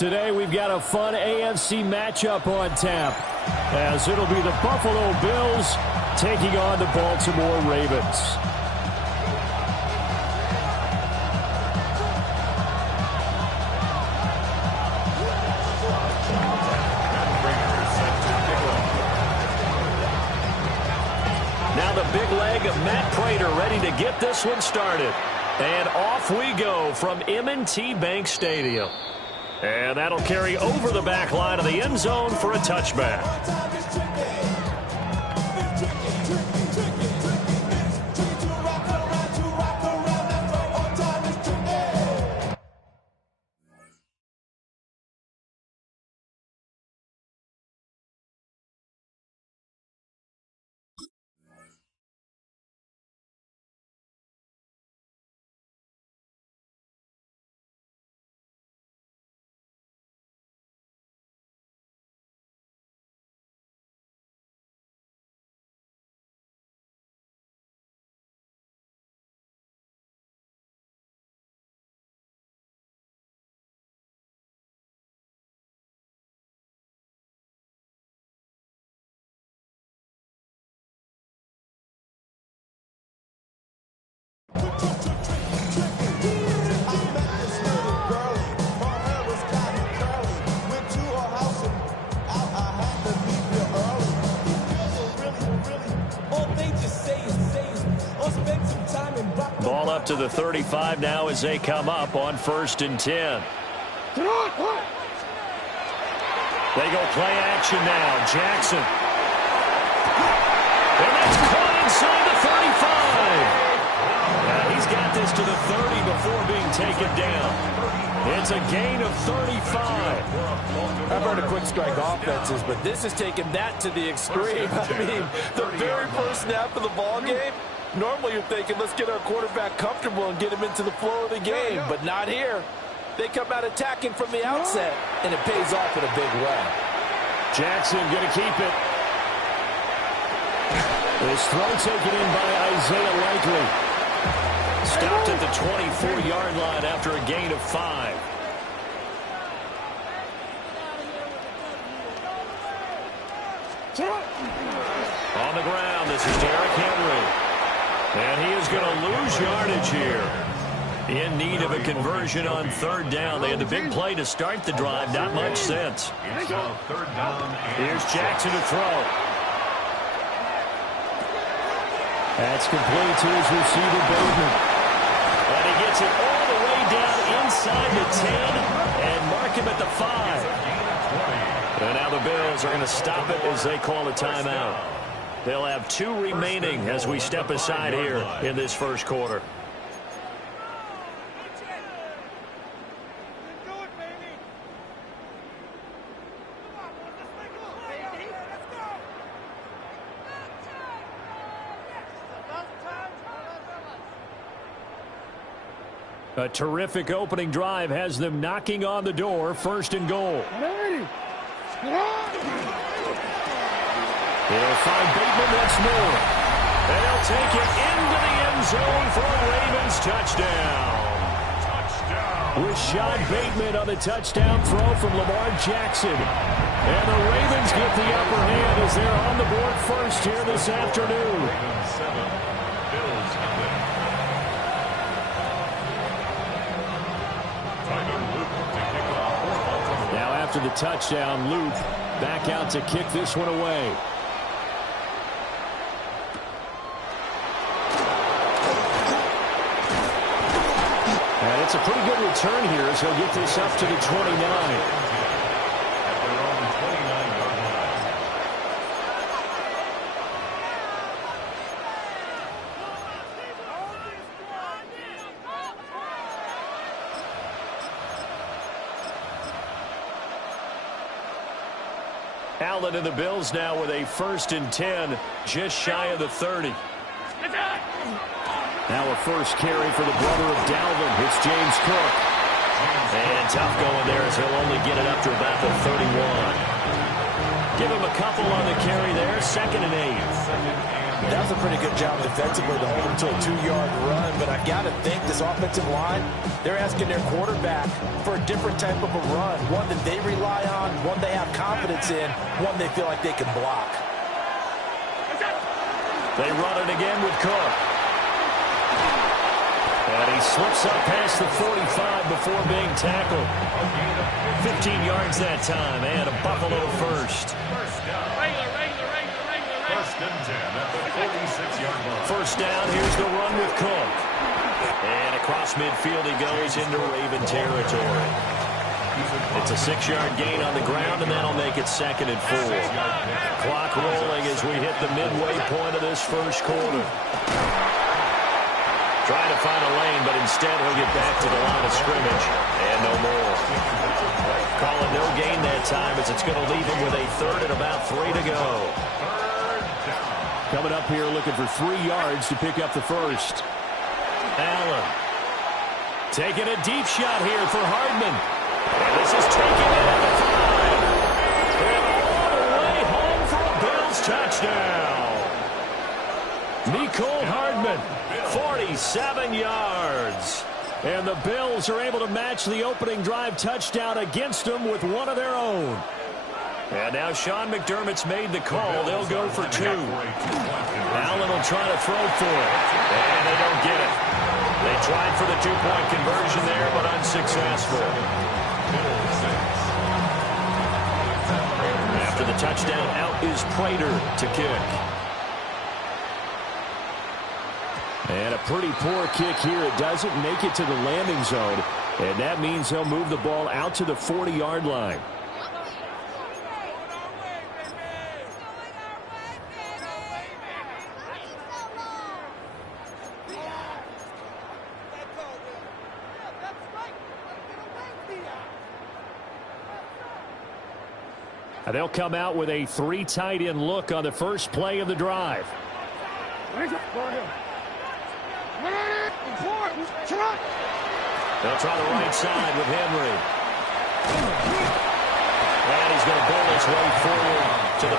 Today we've got a fun AFC matchup on tap, as it'll be the Buffalo Bills taking on the Baltimore Ravens. Now the big leg of Matt Prater ready to get this one started. And off we go from M&T Bank Stadium. And that'll carry over the back line of the end zone for a touchback. Ball up to the 35 now as they come up on 1st and 10. They go play action now. Jackson. And that's caught inside the 35. Now he's got this to the 30 before being taken down. It's a gain of 35. I've heard of quick strike offenses, but this has taken that to the extreme. I mean, the very first snap of the ball game, normally you're thinking, let's get our quarterback comfortable and get him into the flow of the game, but not here. They come out attacking from the outset, and it pays off in a big way. Jackson going to keep it. This throw taken in by Isaiah Likely. Stopped at the 24-yard line after a gain of 5. On the ground, this is Derrick Henry. And he is going to lose yardage here. In need of a conversion on 3rd down. They had the big play to start the drive. Not much sense. Here's Jackson to throw. That's complete to his receiver, Bateman. And he gets it all the way down inside the 10 and mark him at the 5. And now the Bills are going to stop it as they call a timeout. They'll have 2 remaining as we step aside here in this first quarter. A terrific opening drive has them knocking on the door. 1st and goal. He'll find Bateman once more. And he'll take it into the end zone for a Ravens touchdown. Rashad Bateman on the touchdown throw from Lamar Jackson. And the Ravens get the upper hand as they're on the board first here this afternoon. Now after the touchdown, Luke back out to kick this one away. And it's a pretty good return here as he'll get this up to the 29. Allen and the Bills now with a 1st and 10, just shy of the 30. Now a first carry for the brother of Dalvin. It's James Cook. And tough going there as he'll only get it up to about the 31. Give him a couple on the carry there. 2nd and 8. That was a pretty good job defensively to hold him to a 2-yard run, but I got to think this offensive line, they're asking their quarterback for a different type of a run, one that they rely on, one they have confidence in, one they feel like they can block. They run it again with Cook. And he slips up past the 45 before being tackled. 15 yards that time, and a Buffalo first. First down, here's the run with Cook. And across midfield he goes into Raven territory. It's a 6-yard gain on the ground, and that'll make it 2nd and 4. Clock rolling as we hit the midway point of this first quarter. Trying to find a lane, but instead he'll get back to the line of scrimmage. And no more. Calling no gain that time as it's going to leave him with a 3rd and about 3 to go. Coming up here looking for 3 yards to pick up the first. Allen taking a deep shot here for Hardman. And this is taken in at the 5. And all the way home for a Bills touchdown. Mecole Hardman, 47 yards. And the Bills are able to match the opening drive touchdown against them with one of their own. And now Sean McDermott's made the call. They'll go for 2. Allen will try to throw for it. And they don't get it. They tried for the 2-point conversion there, but unsuccessful. After the touchdown, out is Prater to kick. And a pretty poor kick here. It doesn't make it to the landing zone. And that means he'll move the ball out to the 40-yard line. And they'll come out with a 3 tight end look on the first play of the drive. They'll try the right side with Henry. And he's going to build his way forward to the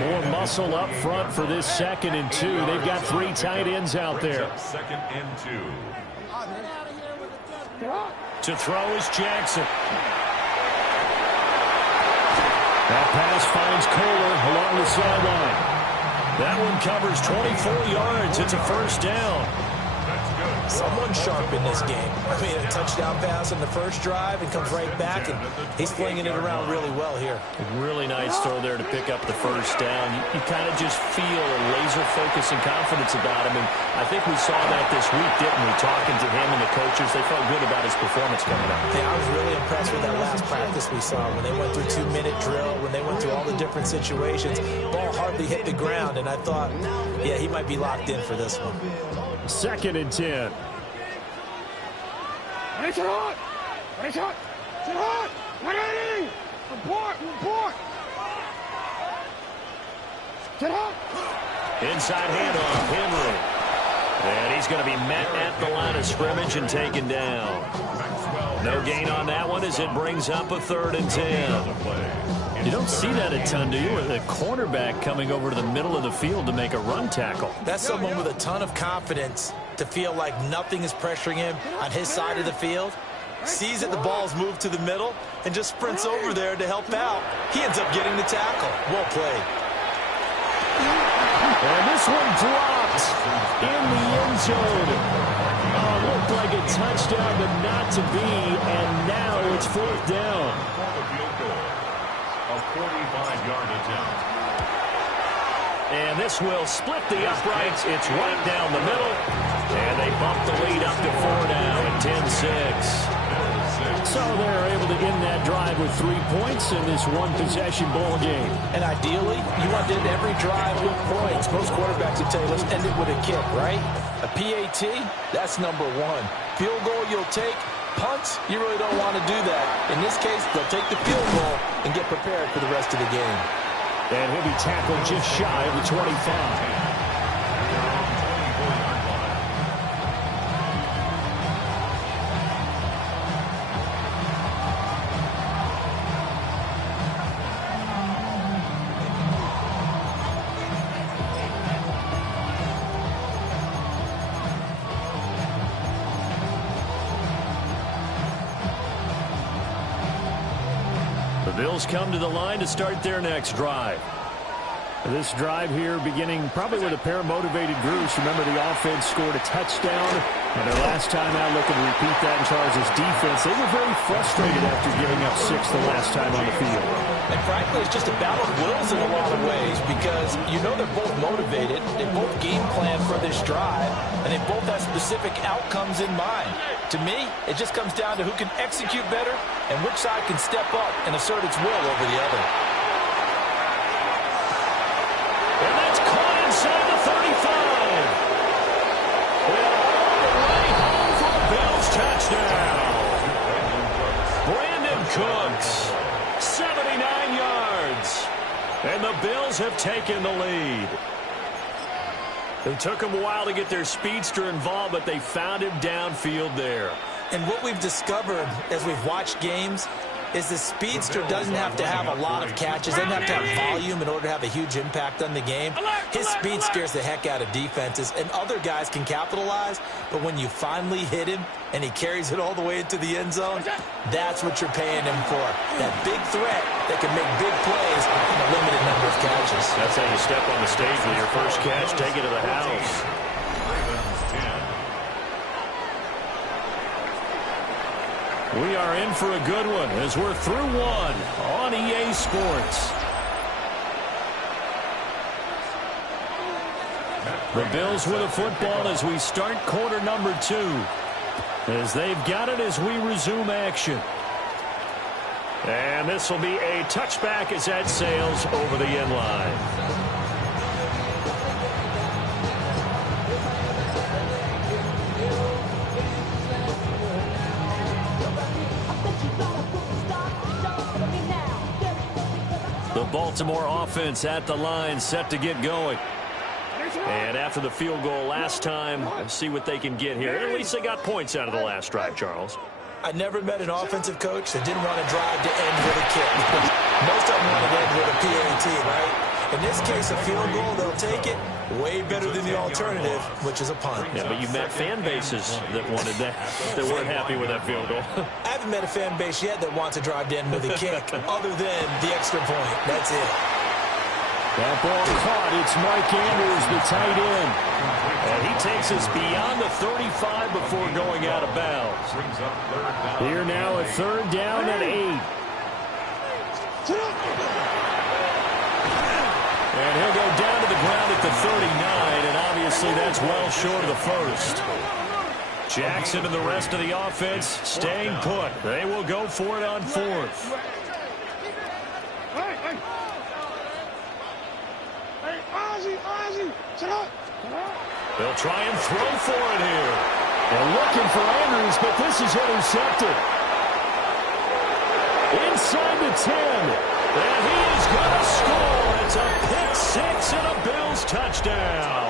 48. More muscle up front for this 2nd and 2. They've got 3 tight ends out there. 2nd and 2. To throw is Jackson. That pass finds Kohler along the sideline. That one covers 24 yards. It's a first down. Someone sharp in this game. I mean, a touchdown pass on the first drive and comes right back, and he's flinging it around really well here. Really nice throw there to pick up the first down. You kind of just feel a laser focus and confidence about him, and I think we saw that this week, didn't we? Talking to him and the coaches, they felt good about his performance coming up. Yeah, I was really impressed with that last practice we saw when they went through 2-minute drill, when they went through all the different situations. Ball hardly hit the ground, and I thought, yeah, he might be locked in for this one. 2nd and 10. Inside handoff, Henry. And he's going to be met at the line of scrimmage and taken down. No gain on that one as it brings up a 3rd and 10. You don't see that a ton, do you? With a cornerback coming over to the middle of the field to make a run tackle. That's someone with a ton of confidence to feel like nothing is pressuring him on his side of the field. Sees that the ball's moved to the middle and just sprints over there to help out. He ends up getting the tackle. Well played. And this one dropped in the end zone. Looked like a touchdown, but not to be. And now it's 4th down. A 45-yard attempt. And this will split the uprights. It's right down the middle. And they bump the lead up to 4 now at 10-6. So they're able to end that drive with 3 points in this one-possession ball game. And ideally, you want to end every drive with points. Most quarterbacks would tell you, let's end it with a kick, right? A PAT, that's number 1. Field goal you'll take. Punts, you really don't want to do that. In this case, they'll take the field goal and get prepared for the rest of the game. And he'll be tackled just shy of the 25. Bills come to the line to start their next drive. This drive here beginning probably with a pair of motivated groups. Remember, the offense scored a touchdown, and their last time out looking to repeat that in Charles' defense. They were very frustrated after giving up 6 the last time on the field. And frankly, it's just a battle of wills in a lot of ways because you know they're both motivated. They both game plan for this drive, and they both have specific outcomes in mind. To me, it just comes down to who can execute better and which side can step up and assert its will over the other. And that's caught inside the 35. And all the way home for the Bills touchdown. Brandon Cooks, 79 yards. And the Bills have taken the lead. It took them a while to get their speedster involved, but they found him downfield there. And what we've discovered as we've watched games is the speedster doesn't have to have a lot of catches, doesn't have to have volume in order to have a huge impact on the game. His speed scares the heck out of defenses, and other guys can capitalize, but when you finally hit him and he carries it all the way into the end zone, that's what you're paying him for. That big threat that can make big plays in a limited number of catches. That's how you step on the stage with your first catch, take it to the house. We are in for a good one as we're through one on EA Sports. The Bills with a football as we start quarter number 2. As they've got it as we resume action. And this will be a touchback as that sails over the end line. The Baltimore offense at the line, set to get going. And after the field goal last time, let's see what they can get here. At least they got points out of the last drive, Charles. I never met an offensive coach that didn't want to drive to end with a kick. Most of them want to end with a PAT, right? In this case, a field goal, they'll take it. Way better than the alternative, which is a punt. Yeah, but you met fan bases that wanted that, that weren't happy with that field goal. I haven't met a fan base yet that wants to drive to end with a kick, other than the extra point. That's it. That ball caught. It's Mark Andrews, the tight end. And he takes us beyond the 35 before going out of bounds. Here now a third down and 8. And he'll go down to the ground at the 39, and obviously that's well short of the first. Jackson and the rest of the offense staying put. They will go for it on 4th. They'll try and throw for it here. They're looking for Andrews, but this is intercepted. Inside the 10. And he is going to score. It's a pick 6 and a Bills touchdown.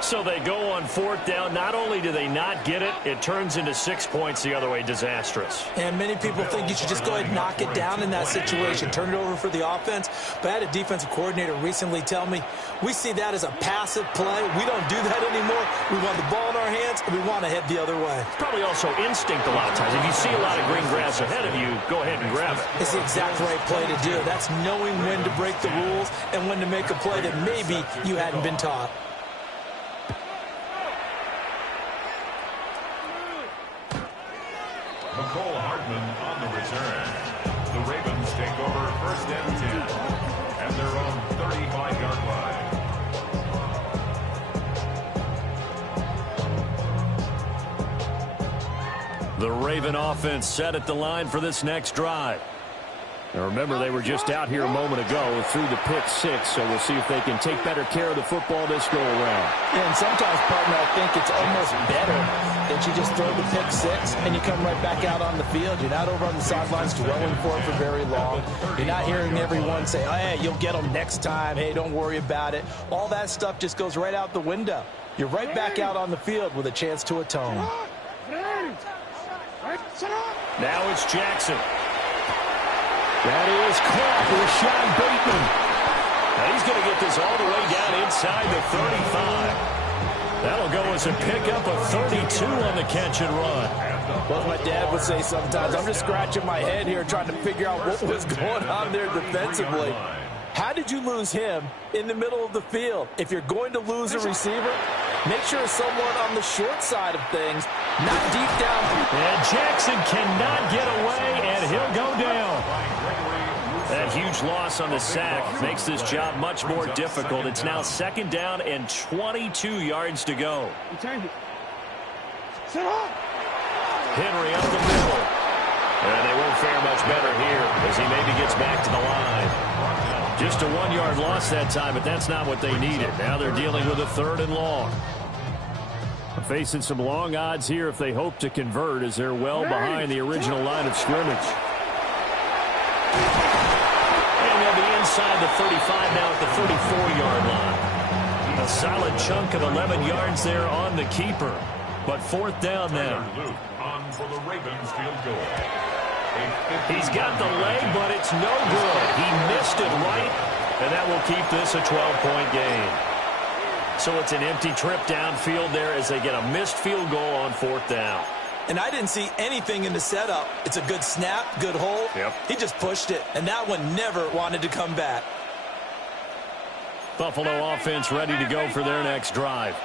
So they go on 4th down. Not only do they not get it, it turns into 6 points the other way. Disastrous. And many people think you should just go ahead and knock it down in that situation, turn it over for the offense. But I had a defensive coordinator recently tell me, we see that as a passive play. We don't do that anymore. We want the ball in our hands, and we want to head the other way. It's probably also instinct a lot of times. If you see a lot of green grass ahead of you, go ahead and grab it. It's the exact right play to do. That's knowing when to break the rules and when to make a play that maybe you hadn't been taught. McCole Hardman on the return. The Ravens take over 1st and 10 and their own 35-yard line. The Raven offense set at the line for this next drive. Now remember, they were just out here a moment ago through the pick 6, so we'll see if they can take better care of the football this go around. Yeah, and sometimes, partner, I think it's almost better that you just throw the pick 6 and you come right back out on the field. You're not over on the sidelines dwelling for it for very long. You're not hearing everyone say, oh, hey, you'll get them next time. Hey, don't worry about it. All that stuff just goes right out the window. You're right back out on the field with a chance to atone. Now it's Jackson. That is caught. Rashawn Bateman. Now he's going to get this all the way down inside the 35. That'll go as a pickup of 32 on the catch and run. Well, as my dad would say sometimes, I'm just scratching my head here trying to figure out what was going on there defensively. How did you lose him in the middle of the field? If you're going to lose a receiver, make sure it's someone on the short side of things, not deep down. And Jackson cannot get away, and he'll go down. That huge loss on the sack makes this job much more difficult. It's now 2nd down and 22 yards to go. Henry up the middle. And they won't fare much better here as he maybe gets back to the line. Just a 1-yard loss that time, but that's not what they needed. Now they're dealing with a 3rd and long. Facing some long odds here if they hope to convert, as they're well behind the original line of scrimmage. And they'll be inside the 35 now at the 34-yard line. A solid chunk of 11 yards there on the keeper. But 4th down now. On for the Ravens field goal. He's got the leg, but it's no good. He missed it right, and that will keep this a 12-point game. So it's an empty trip downfield there as they get a missed field goal on 4th down. And I didn't see anything in the setup. It's a good snap, good hold. Yep. He just pushed it, and that one never wanted to come back. Buffalo offense ready to go for their next drive.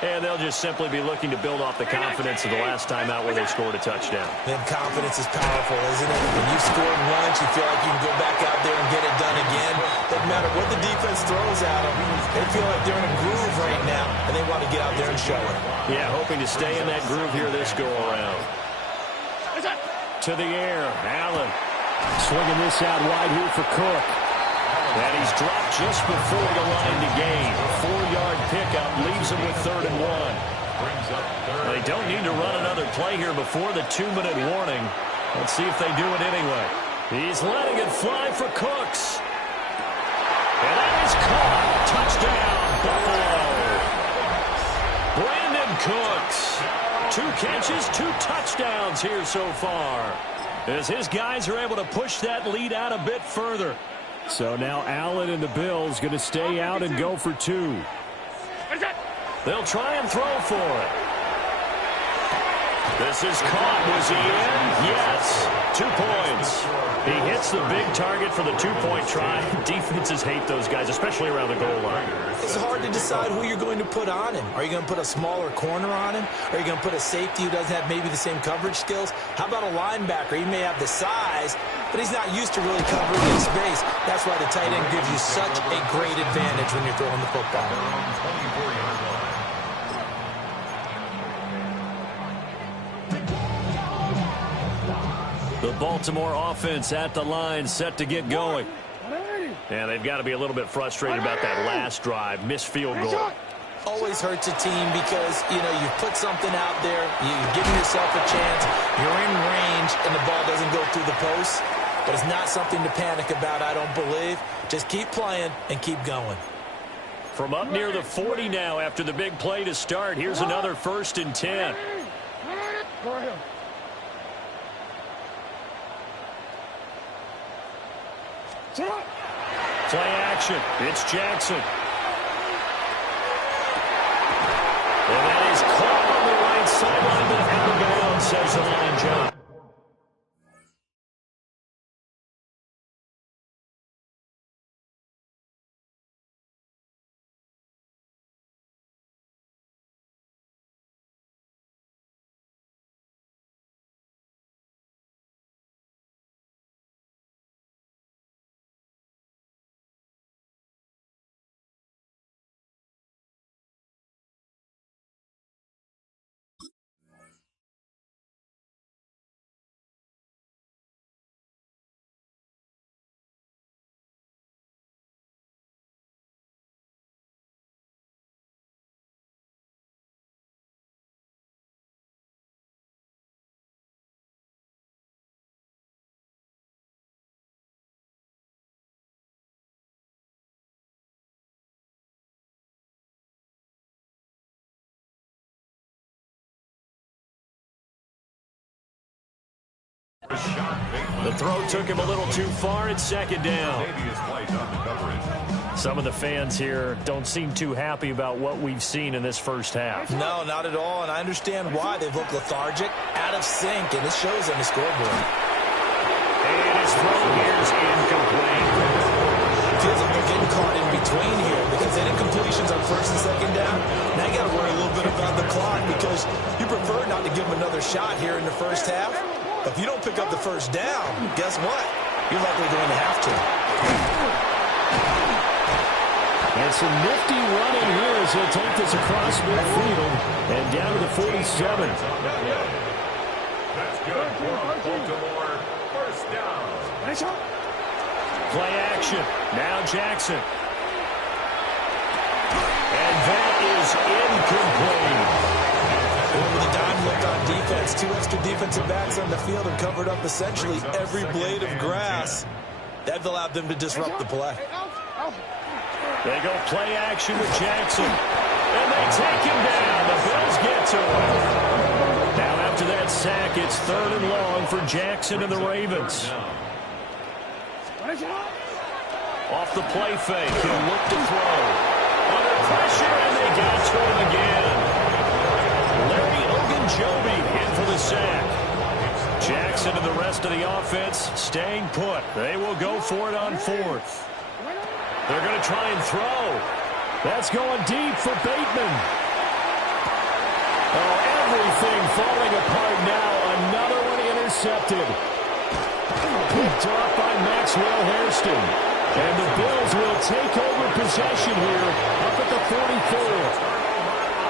And they'll just simply be looking to build off the confidence of the last time out where they scored a touchdown. Man, confidence is powerful, isn't it? When you've scored once, you feel like you can go back out there and get it done again. Doesn't matter what the defense throws at them. They feel like they're in a groove right now, and they want to get out there and show it. Yeah, hoping to stay in that groove here this go-around. To the air, Allen. Swinging this out wide here for Cook. And he's dropped just before the line to gain. A 4-yard pickup leaves him with 3rd and 1. They don't need to run another play here before the 2-minute warning. Let's see if they do it anyway. He's letting it fly for Cooks. And that is caught. Touchdown, Buffalo. Brandon Cooks. 2 catches, 2 touchdowns here so far, as his guys are able to push that lead out a bit further. So now Allen and the Bills going to stay out and go for 2. They'll try and throw for it. This is caught. Was he in? Yes. 2 points. He hits the big target for the 2-point try. Defenses hate those guys, especially around the goal line. It's hard to decide who you're going to put on him. Are you going to put a smaller corner on him? Are you going to put a safety who doesn't have maybe the same coverage skills? How about a linebacker? He may have the size, but he's not used to really covering in space. That's why the tight end gives you such a great advantage when you're throwing the football. The Baltimore offense at the line, set to get going. And they've got to be a little bit frustrated about that last drive, missed field goal. Always hurts a team because, you know, you put something out there, you're giving yourself a chance, you're in range, and the ball doesn't go through the post. But it's not something to panic about, I don't believe. Just keep playing and keep going. From up near the 40 now after the big play to start, here's another 1st and 10. Play action. It's Jackson. And that is caught on the right sideline, but out of bounds, says the line jump. The throw took him a little too far. It's second down. Some of the fans here don't seem too happy about what we've seen in this first half. No, not at all, and I understand why. They've looked lethargic, out of sync, and it shows on the scoreboard. And his throw here is incomplete. Feels like they're getting caught in between here because any completions on first and second down, now you got to worry a little bit about the clock because you prefer not to give them another shot here in the first half. But if you don't pick up the first down, guess what? You're likely going to have to. And some nifty running here as he'll take this across midfield and down to the 47. That's good for Baltimore. First down. Play action. Now Jackson. And that is incomplete. Over the dime look on defense. 2 extra defensive backs on the field and covered up essentially every blade of grass. That allowed them to disrupt the play. They go play action with Jackson. And they take him down. The Bills get to him. Now after that sack, it's 3rd and long for Jackson and the Ravens. Off the play fake, he'll look to throw. Under pressure, and they got to him again. Larry Ogunjobi in for the sack. Jackson and the rest of the offense staying put. They will go for it on 4th. They're going to try and throw. That's going deep for Bateman. Oh, everything falling apart now. Another one intercepted. Picked off by Maxwell Hairston. And the Bills will take over possession here up at the 44.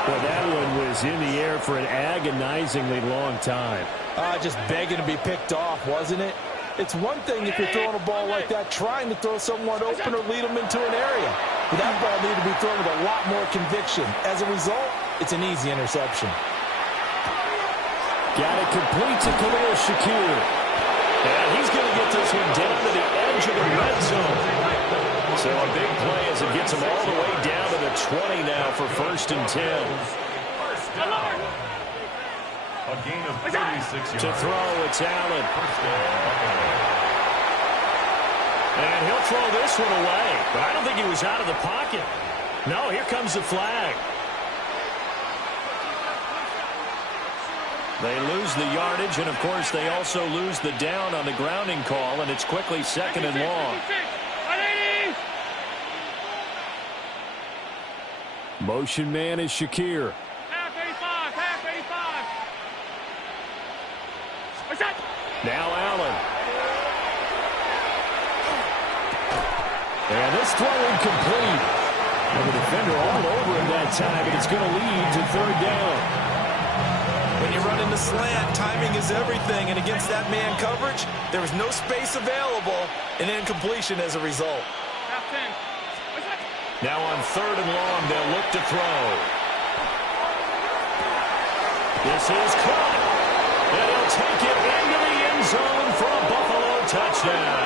Well, that one was in the air for an agonizingly long time. Just begging to be picked off, wasn't it? It's one thing if you're throwing a ball like that, trying to throw someone open or lead them into an area. But that ball needed to be thrown with a lot more conviction. As a result, it's an easy interception. Got it complete to Khalil Shakir. And he's going to get this one down to the edge of the red zone. So a big play as it gets him all the way down to the 20 now for 1st and 10. First down. A gain of 36 yards. To throw, it's Allen. And he'll throw this one away. But I don't think he was out of the pocket. No, here comes the flag. They lose the yardage, and, of course, they also lose the down on the grounding call, and it's quickly 2nd and long. Motion man is Shakir. Half 85. Now Allen. And this throw incomplete. And the defender all over him that time, and it's going to lead to 3rd down. When you run in the slant, timing is everything. And against that man coverage, there was no space available, and incompletion as a result. Half 10. Now on 3rd and long, they'll look to throw. This is caught. And he'll take it into the end zone for a Buffalo touchdown.